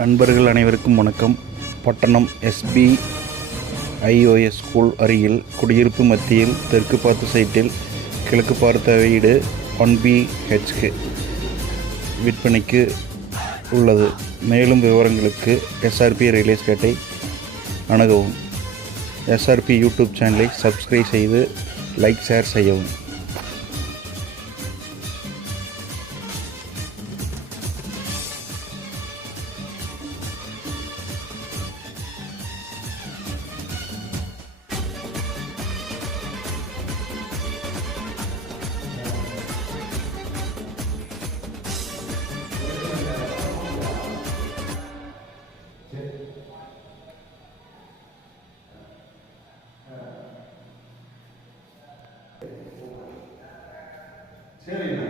நண்பர்கள் அனைவருக்கும் வணக்கம். பட்டணம் SBIOS ஸ்கூல் அருகில் குடியிருப்பு மத்தியில் தெற்கு பார்த்த சைட்டில் கிழக்கு பார்த்த வீடு 1BHK விற்பனைக்கு உள்ளது. மேலும் விவரங்களுக்கு SRP ரியல் எஸ்டேட்டை அணுகவும். SRP யூடியூப் சேனலை சப்ஸ்கிரைப் செய்து லைக் ஷேர் செய்யவும். சரிண்ணா.